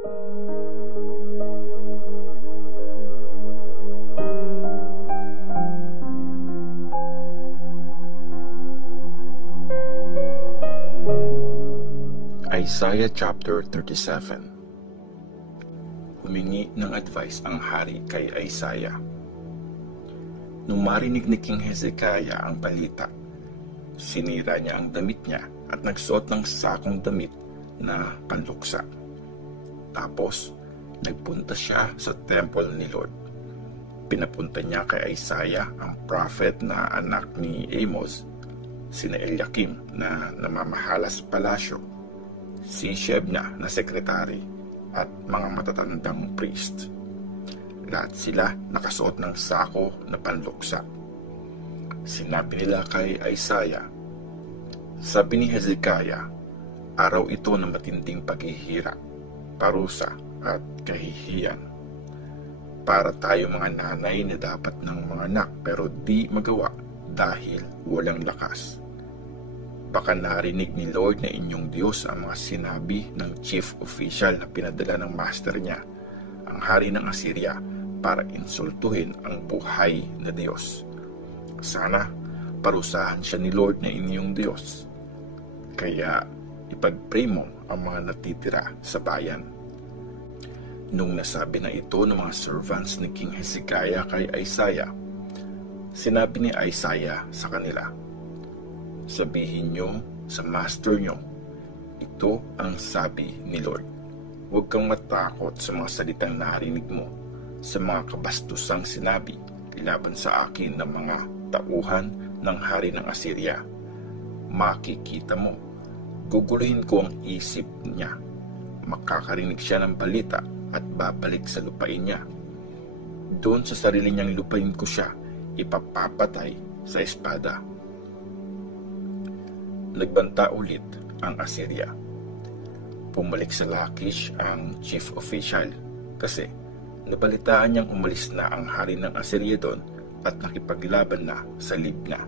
Isaiah chapter 37. Humingi ng advice ang hari kay Isaiah. Nung marinig ni King Hezekiah ang balita, sinira niya ang damit niya at nagsuot ng sakong damit na panluksa. Tapos, nagpunta siya sa temple ni Lord. Pinapunta niya kay Isaiah ang prophet na anak ni Amos, sina Eliakim na namamahala sa palasyo, si Shebna na sekretary at mga matatandang priest. Lahat sila nakasuot ng sako na panluksa. Sinabi nila kay Isaiah, "Sabi ni Hezekiah, araw ito ng matinding paghihirap, parusa at kahihiyan. Para tayo mga nanay na dapat ng mga anak pero di magawa dahil walang lakas. Baka narinig ni Lord na inyong Diyos ang mga sinabi ng chief official na pinadala ng master niya, ang hari ng Assyria, para insultuhin ang buhay na Diyos. Sana parusahan siya ni Lord na inyong Diyos. Kaya ipag-pray mo ang mga natitira sa bayan." Nung nasabi na ito ng mga servants ni King Hezekiah kay Isaiah, sinabi ni Isaiah sa kanila, "Sabihin nyo sa master nyo, ito ang sabi ni Lord. Huwag kang matakot sa mga salitang narinig mo, sa mga kabastusang sinabi laban sa akin ng mga tauhan ng hari ng Assyria. Makikita mo, guguluhin ko ang isip niya. Makakarinig siya ng balita at babalik sa lupain niya. Doon sa sarili niyang lupain ko siya ipapapatay sa espada." Nagbanta ulit ang Assyria. Pumalik sa Lachish ang chief official kasi nabalitaan niyang umalis na ang hari ng Assyria doon at nakipaglaban na sa Libna.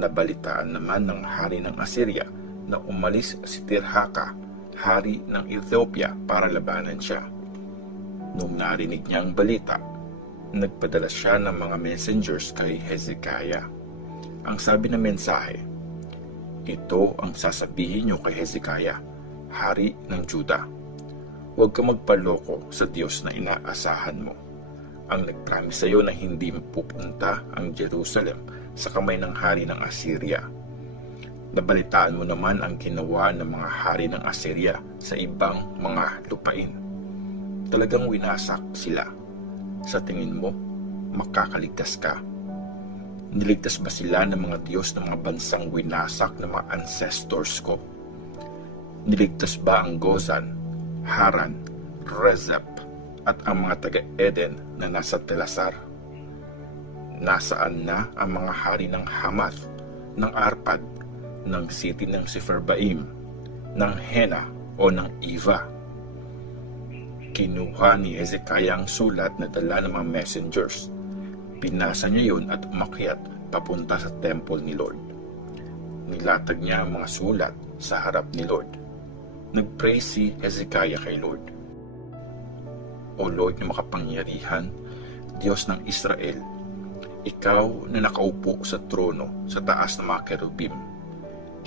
Nabalitaan naman ng hari ng Assyria na umalis si Tirhaka, hari ng Ethiopia, para labanan siya. Nung narinig niya ang balita, nagpadala siya ng mga messengers kay Hezekiah. Ang sabi ng mensahe, "Ito ang sasabihin niyo kay Hezekiah, hari ng Juda. Huwag ka magpaloko sa Diyos na inaasahan mo. Ang nagpromise sa iyo na hindi mapupunta ang Jerusalem sa kamay ng hari ng Assyria. Nabalitaan mo naman ang ginawa ng mga hari ng Assyria sa ibang mga lupain. Talagang winasak sila. Sa tingin mo, makakaligtas ka? Niligtas ba sila ng mga Diyos ng mga bansang winasak ng mga ancestors ko? Niligtas ba ang Gozan, Haran, Rezep at ang mga taga-Eden na nasa Telasar? Nasaan na ang mga hari ng Hamath, ng Arpad, ng city ng Sepharvaim, ng Hena o ng Iva?" Kinuha ni Hezekiah ang sulat na dala ng mga messengers. Pinasa niya yun at umakyat papunta sa temple ni Lord. Nilatag niya ang mga sulat sa harap ni Lord. Nagpray si Hezekiah kay Lord. "O Lord na makapangyarihan, Diyos ng Israel, Ikaw na nakaupo sa trono sa taas ng mga kerubim.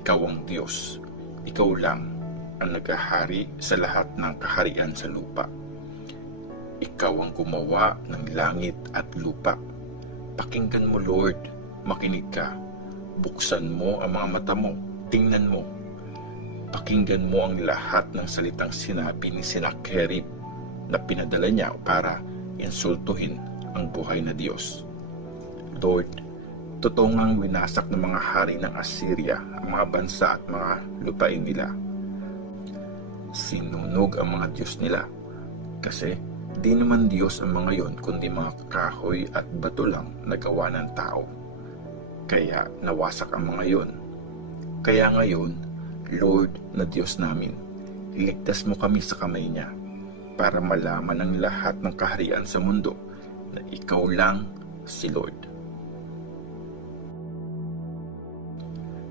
Ikaw ang Diyos. Ikaw lang ang naghahari sa lahat ng kaharian sa lupa. Ikaw ang gumawa ng langit at lupa. Pakinggan mo, Lord, makinig ka. Buksan mo ang mga mata mo, tingnan mo. Pakinggan mo ang lahat ng salitang sinabi ni Sennacherib na pinadala niya para insultuhin ang buhay na Diyos. Lord, totoo ngang winasak ng mga hari ng Assyria ang mga bansa at mga lupain nila. Sinunog ang mga Diyos nila kasi di naman Diyos ang mga yon kundi mga kahoy at bato lang na gawa ng tao. Kaya nawasak ang mga yon. Kaya ngayon, Lord na Diyos namin, iligtas mo kami sa kamay niya para malaman ng lahat ng kaharian sa mundo na Ikaw lang si Lord."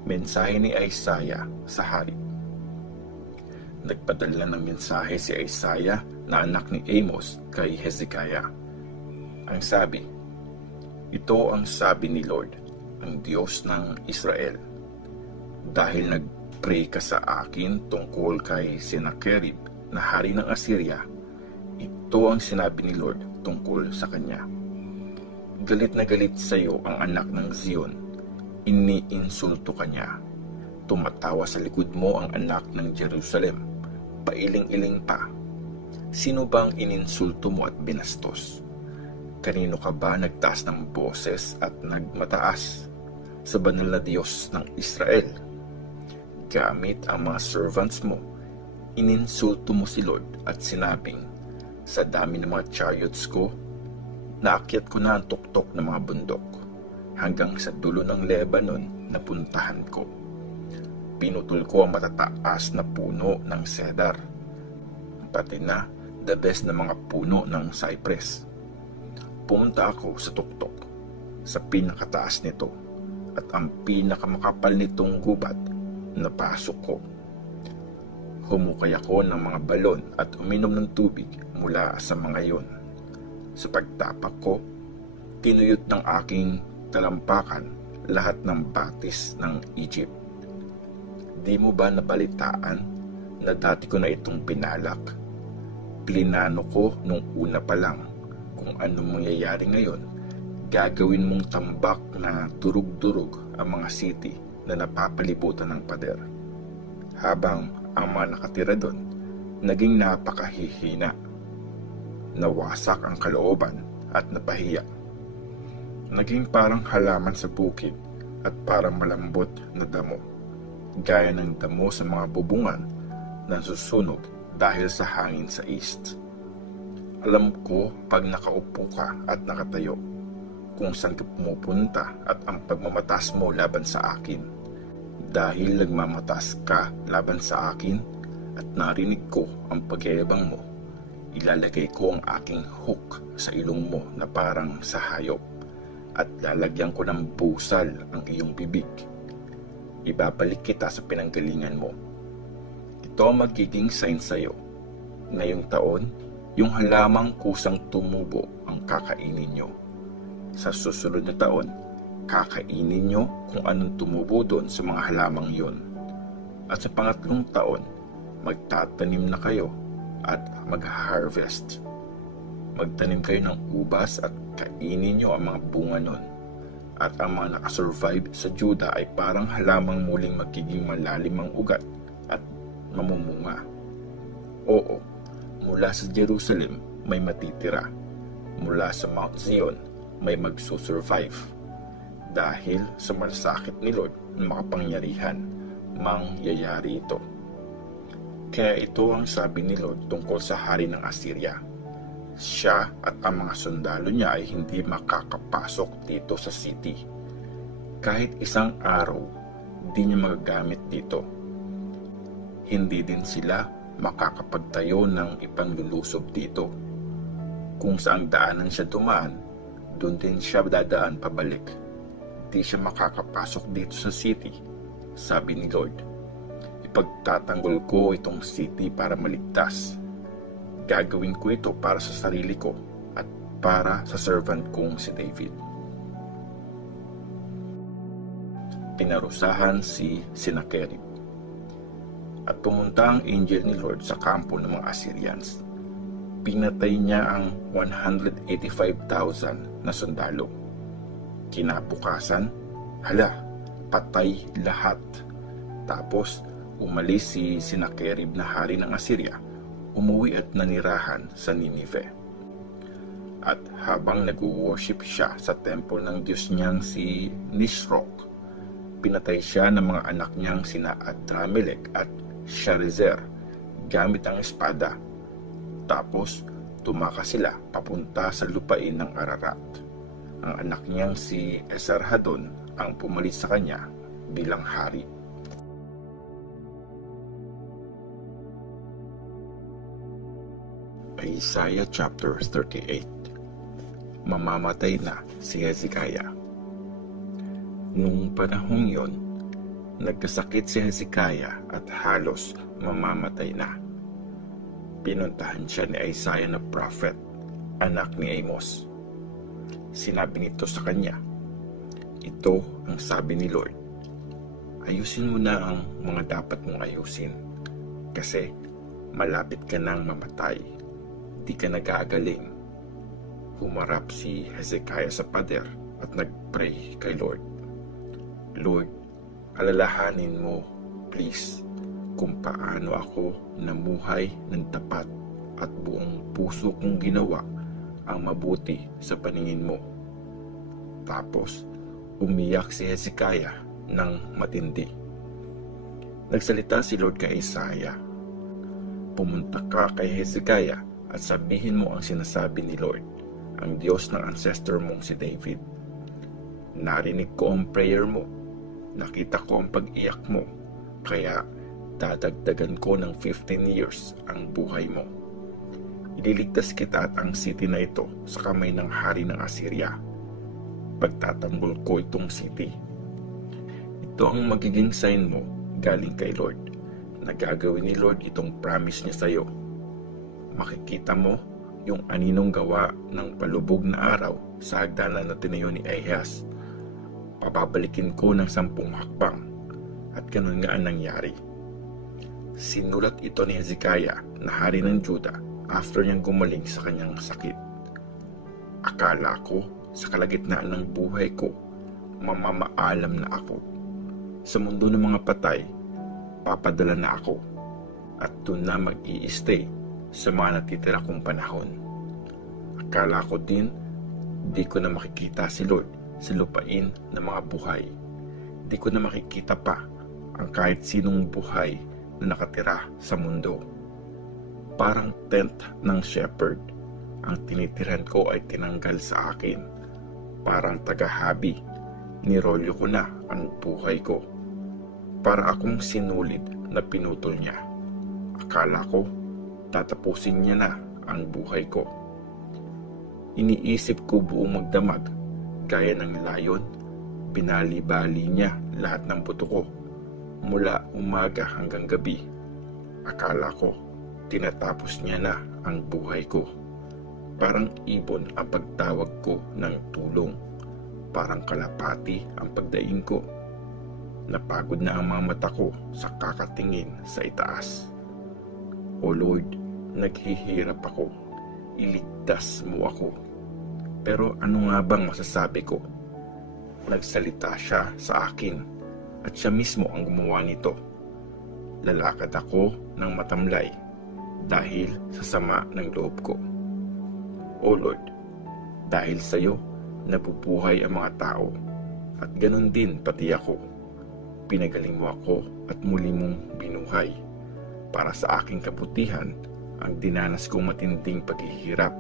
Mensahe ni Isaiah sa hari. Nagpadala ng mensahe si Isaiah na anak ni Amos kay Hezekiah. Ang sabi, "Ito ang sabi ni Lord, ang Diyos ng Israel. Dahil nag-pray ka sa akin tungkol kay Sennacherib na hari ng Assyria, ito ang sinabi ni Lord tungkol sa kanya. Galit na galit sa iyo ang anak ng Zion, iniinsulto ka niya. Tumatawa sa likod mo ang anak ng Jerusalem, pailing-iling pa. Sino bang ininsulto mo at binastos? Kanino ka ba nagtaas ng boses at nagmataas? Sa banal na Diyos ng Israel. Gamit ang mga servants mo, ininsulto mo si Lord at sinabing, sa dami ng mga chariots ko, naakyat ko na ang tuktok ng mga bundok, hanggang sa dulo ng Lebanon na puntahan ko. Pinutol ko ang matataas na puno ng cedar, pati na the best na mga puno ng cypress. Pumunta ako sa tuktok, sa pinakataas nito, at ang pinakamakapal nitong gubat, napasok ko. Humukay ako ng mga balon at uminom ng tubig mula sa mga iyon. Sa pagtapak ko, tinuyot ng aking talampakan lahat ng batis ng Egypt. Di mo ba nabalitaan na dati ko na itong pinalak? Plinano ko nung una pa lang kung anong mangyayari ngayon. Gagawin mong tambak na durug-durug ang mga city na napapalibutan ng pader. Habang ang mga nakatira doon, naging napakahihina. Nawasak ang kalooban at napahiya. Naging parang halaman sa bukid at parang malambot na damo. Gaya ng damo sa mga bubungan na susunog dahil sa hangin sa east. Alam ko pag nakaupo ka at nakatayo, kung saan ka pumupunta at ang pagmamatas mo laban sa akin. Dahil nagmamatas ka laban sa akin at narinig ko ang pagyayabang mo, ilalagay ko ang aking hook sa ilong mo na parang sa hayop at lalagyan ko ng busal ang iyong bibig. Ibabalik kita sa pinanggalingan mo. Ito ang magiging sign sa iyo. Ngayong taon, yung halamang kusang tumubo ang kakainin nyo. Sa susunod na taon, kakainin nyo kung anong tumubo doon sa mga halamang yon. At sa pangatlong taon, magtatanim na kayo at mag-harvest. Magtanim kayo ng ubas at kainin nyo ang mga bunga nun. At ang mga nakasurvive sa Juda ay parang halamang muling magiging malalim ang ugat at mamumunga. Oo, mula sa Jerusalem may matitira. Mula sa Mount Zion may magsusurvive. Dahil sa malasakit ni Lord na makapangyarihan, mangyayari ito. Kaya ito ang sabi ni Lord tungkol sa hari ng Assyria. Siya at ang mga sundalo niya ay hindi makakapasok dito sa city. Kahit isang araw, di niya magagamit dito. Hindi din sila makakapagtayo ng ipanlulusob dito. Kung saang daanan siya dumaan, doon din siya dadaan pabalik. Di siya makakapasok dito sa city, sabi ni Lord. Ipagtatanggol ko itong city para maligtas. Gagawin ko ito para sa sarili ko at para sa servant kong si David. Pinarusahan si Sennacherib. At pumunta ang angel ni Lord sa kampo ng mga Assyrians. Pinatay niya ang 185,000 na sundalo. Kinabukasan, hala, patay lahat. Tapos, umalis si Sennacherib na hari ng Assyria, umuwi at nanirahan sa Ninive. At habang nag-worship siya sa temple ng Diyos niyang si Nisroch, pinatay siya ng mga anak niyang sina Adramelech at Sharezer gamit ang espada. Tapos, tumakas sila papunta sa lupain ng Ararat. Ang anak niyang si Esarhaddon ang pumalit sa kanya bilang hari. Isaiah chapter 38. Mamamatay na si Hezekiah. Nung panahong yon, Nagkasakit si Hezekiah at halos mamamatay na. Pinuntahan siya ni Isaiah na prophet, anak ni Amos. Sinabi nito sa kanya, "Ito ang sabi ni Lord, ayusin mo na ang mga dapat mong ayusin, kasi malapit ka nang mamatay, di ka nagagaling." Humarap si Hezekiah sa pader at nagpray kay Lord, "Lord, alalahanin mo, please, kung paano ako namuhay ng tapat at buong puso kong ginawa ang mabuti sa paningin mo." Tapos, umiyak si Hezekiah ng matindi. Nagsalita si Lord kay Isaiah, "Pumunta ka kay Hezekiah at sabihin mo ang sinasabi ni Lord, ang Diyos ng ancestor mong si David. Narinig ko ang prayer mo, nakita ko ang pag-iyak mo, kaya dadagdagan ko ng 15 years ang buhay mo. Ililigtas kita at ang city na ito sa kamay ng hari ng Assyria. Pagtatanggol ko itong city. Ito ang magiging sign mo galing kay Lord, na gagawin ni Lord itong promise niya sa iyo. Makikita mo yung aninong gawa ng palubog na araw sa hagdanan na tinayo ni Ahaz. Pababalikin ko ng 10 hakbang, at ganun nga ang nangyari." Sinulat ito ni Hezekiah na hari ng Juda after niyang gumaling sa kanyang sakit. "Akala ko sa kalagitnaan ng buhay ko, mamamaalam na ako. Sa mundo ng mga patay, papadala na ako, at doon na mag-i-stay sa mga natitira kong panahon. Akala ko din, di ko na makikita si Lord sa lupain ng mga buhay. Di ko na makikita pa ang kahit sinong buhay na nakatira sa mundo. Parang tent ng shepherd, ang tinitiran ko ay tinanggal sa akin. Parang tagahabi, nirolyo ko na ang buhay ko. Para akong sinulid na pinutol niya. Akala ko, tatapusin niya na ang buhay ko. Iniisip ko buong magdamag, gaya ng layon, binali-bali niya lahat ng buto ko, mula umaga hanggang gabi. Akala ko, tinatapos niya na ang buhay ko. Parang ibon ang pagtawag ko ng tulong, parang kalapati ang pagdaing ko. Napagod na ang mga mata ko sa kakatingin sa itaas. O Lord, naghihirap ako, iligtas mo ako." Pero ano nga bang masasabi ko? Nagsalita siya sa akin at siya mismo ang gumawa nito. Lalakad ako ng matamlay dahil sa sama ng loob ko. O Lord, dahil sa iyo nabubuhay ang mga tao, at ganun din pati ako. Pinagaling mo ako at muli mong binuhay. Para sa aking kabutihan ang dinanas kong matinding paghihirap.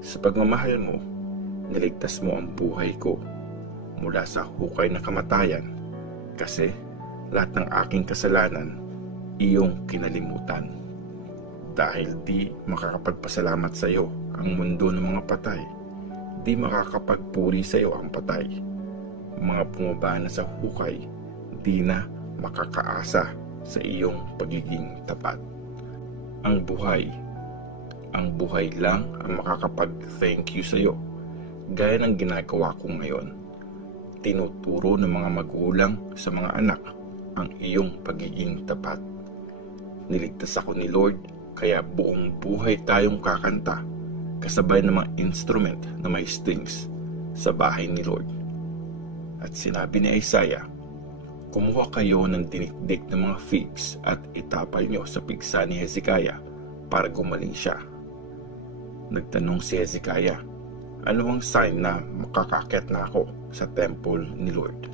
Sa pagmamahal mo, niligtas mo ang buhay ko mula sa hukay na kamatayan, kasi lahat ng aking kasalanan iyong kinalimutan. Dahil di makakapagpasalamat sa iyo ang mundo ng mga patay, di makakapagpuri sa iyo ang patay. Mga bumaba na sa hukay, di na makakaasa sa iyong pagiging tapat. Ang buhay lang ang makakapag-thank you sa iyo, gaya ng ginagawa ko ngayon. Tinuturo ng mga magulang sa mga anak ang iyong pagiging tapat. Niligtas ako ni Lord, kaya buong buhay tayong kakanta, kasabay ng mga instrument na may strings sa bahay ni Lord. At sinabi ni Isaiah, "Kumuha kayo ng dinikdik ng mga figs at itapal nyo sa pigsa ni Hezekiah para gumaling siya." Nagtanong si Hezekiah, "Ano ang sign na makakaakyat na ako sa temple ni Lord?"